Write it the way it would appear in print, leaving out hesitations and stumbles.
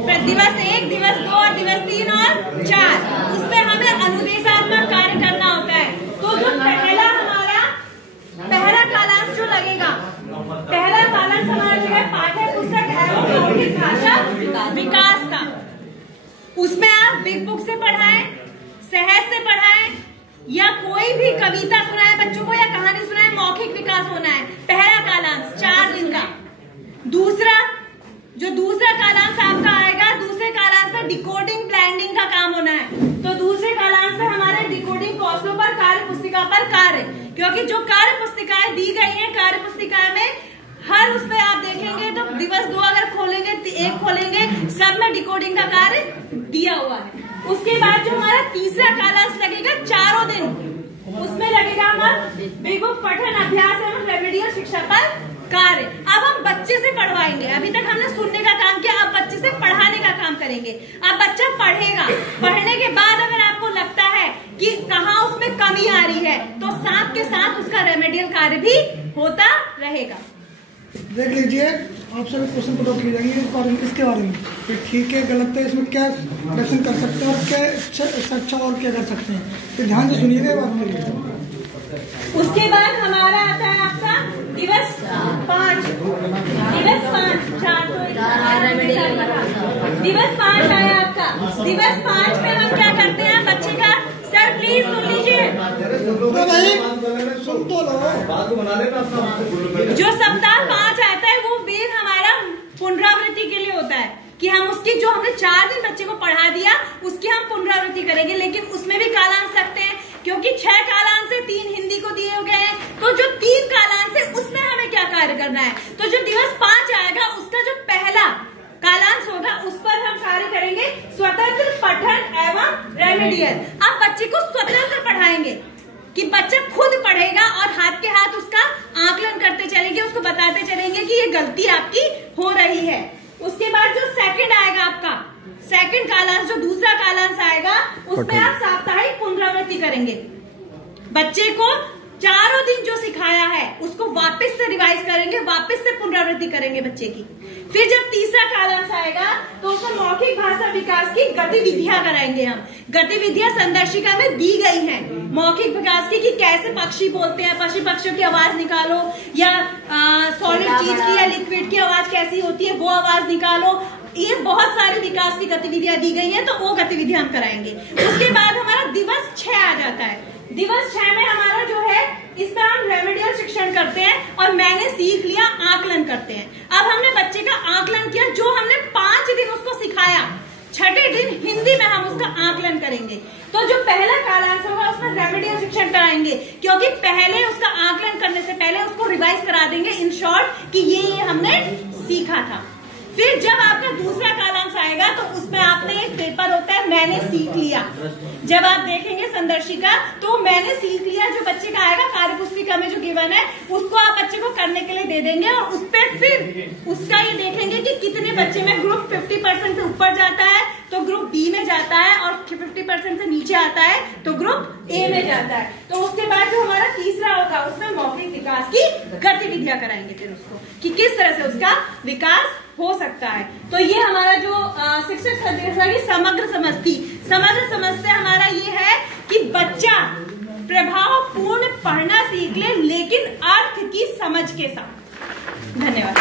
दिवस 1, दिवस 2 और दिवस 3 और 4 उसमें हमें अनुदेशात्मक कार्य करना होता है। तो जो पहला कालांश जो लगेगा, पहला कालांश हमारा जो है पाठ्य पुस्तक एवं मौखिक भाषा विकास का, उसमें आप बिग बुक से पढ़ाएं, सहज से पढ़ाएं या कोई भी कविता सुनाए बच्चों को या कहानी सुनाए, मौखिक विकास होना है। पहला कालांश 4 दिन का। दूसरा कालांश आपका आएगा, दूसरे कालांश में डिकोडिंग ब्लेंडिंग का काम होना है। तो दूसरे कालांश में हमारे डिकोडिंग कौशलों पर कार्य पुस्तिका पर कार्य, क्योंकि जो कार्य पुस्तिकाएं दी गई हैं, कार्य पुस्तिका में हर उसमें आप देखेंगे तो दिवस 2 अगर खोलेंगे, 1 खोलेंगे, सब में डिकोडिंग का कार्य दिया हुआ है। उसके बाद जो हमारा तीसरा कालांश लगेगा 4 दिन, उसमें लगेगा हमारा बिग बुक पठन अभ्यास एवं रेमेडियल शिक्षा पर कार्य। अब हम बच्चे से पढ़वाएंगे। अभी तक हमने सुनने का काम किया, अब बच्चे से पढ़ाने का काम करेंगे। अब बच्चा पढ़ेगा, पढ़ने के बाद अगर आपको लगता है कि कहाँ उसमें कमी आ रही है तो साथ के साथ उसका रेमेडियल कार्य भी होता रहेगा। देख लीजिए, आपसे क्वेश्चन पुट आउट किए जाएंगे इसके बारे में, फिर ठीक है गलत है, इसमें क्या करेक्शन कर सकते हैं और क्या अच्छा और क्या कर सकते हैं, फिर ध्यान से सुनिएगा बात मेरी। उसके बाद हमारा आता है आपका दिवस 5, दिवस 5, 4 तो दिवस 5 आया आपका। दिवस 5 में हम क्या करते हैं बच्चे का, सर प्लीज सुन लीजिए, जो सप्ताह 5 आता है वो वेद हमारा पुनरावृत्ति के लिए होता है कि हम उसकी जो हमने 4 दिन बच्चे को पढ़ा दिया उसकी हम पुनरावृत्ति करेंगे। लेकिन उसमें भी कालांश लगते हैं क्योंकि 6 कालांश है, 3 हिंदी को दिए गए हैं, तो जो 3 कालांश है उसमें हमें क्या कार्य करना है। तो जो दिवस 5 आएगा उसका जो पहला कालांश होगा उस पर हम कार्य करेंगे स्वतंत्र पठन एवं रेमेडियल। अब बच्चे को स्वतंत्र पढ़ाएंगे कि बच्चा खुद पढ़ेगा और हाथ के हाथ उसका आकलन करते चलेंगे, उसको बताते चलेंगे कि ये गलती आपकी हो रही है। उसके बाद जो सेकंड आएगा आपका, सेकंड कालांश जो दूसरा कालांश आएगा उसमें आप साप्ताहिक पुनरावृत्ति करेंगे। बच्चे को 4 दिन जो सिखाया है उसको वापस से रिवाइज करेंगे, वापस से पुनरावृत्ति करेंगे बच्चे की। फिर जब तीसरा कालांश आएगा तो उसमें मौखिक भाषा विकास की गतिविधियां कराएंगे हम। गतिविधियां संदर्शिका में दी गई हैं मौखिक विकास की, कि कैसे पक्षी बोलते हैं, पशु पक्षियों की आवाज निकालो, या सॉलिड चीज की या लिक्विड की आवाज कैसी होती है वो आवाज निकालो। ये बहुत सारी विकास की गतिविधियां दी गई हैं, तो वो गतिविधियां हम कराएंगे। उसके बाद हमारा दिवस 6 आ जाता है। दिवस 6 में हमारा जो है इसमें हम रेमेडियल शिक्षण करते हैं और मैंने सीख लिया आकलन करते हैं। अब हमने बच्चे का आकलन किया, जो हमने 5 दिन उसको सिखाया, 6ठे दिन हिंदी में हम उसका आकलन करेंगे। तो जो पहला कालांश होगा उसमें रेमेडियल शिक्षण कराएंगे, क्योंकि पहले उसका आकलन करने से पहले उसको रिवाइज करा देंगे इन शॉर्ट कि ये हमने सीखा था। फिर जब आपका दूसरा कालांश आएगा तो उसमें आपने एक पेपर होता है मैंने सीख लिया। जब आप देखेंगे संदर्शिका तो मैंने सीख लिया जो बच्चे का आएगा कार्य पुस्तिका में जो गिवन है उसको आप बच्चे को करने के लिए दे देंगे और उस पर फिर उसका ये देखेंगे कि कितने बच्चे में ग्रुप 50% से ऊपर जाता है तो ग्रुप बी में जाता है और 50% से नीचे आता है तो ग्रुप ए में जाता है। तो उसके बाद जो हमारा तीसरा होगा उसमें मौखिक विकास की गतिविधियां कराएंगे फिर उसको कि किस तरह से उसका विकास हो सकता है। तो ये हमारा जो शिक्षक की समग्र समझते हमारा ये है कि बच्चा प्रभावपूर्ण पढ़ना सीख ले लेकिन अर्थ की समझ के साथ। धन्यवाद।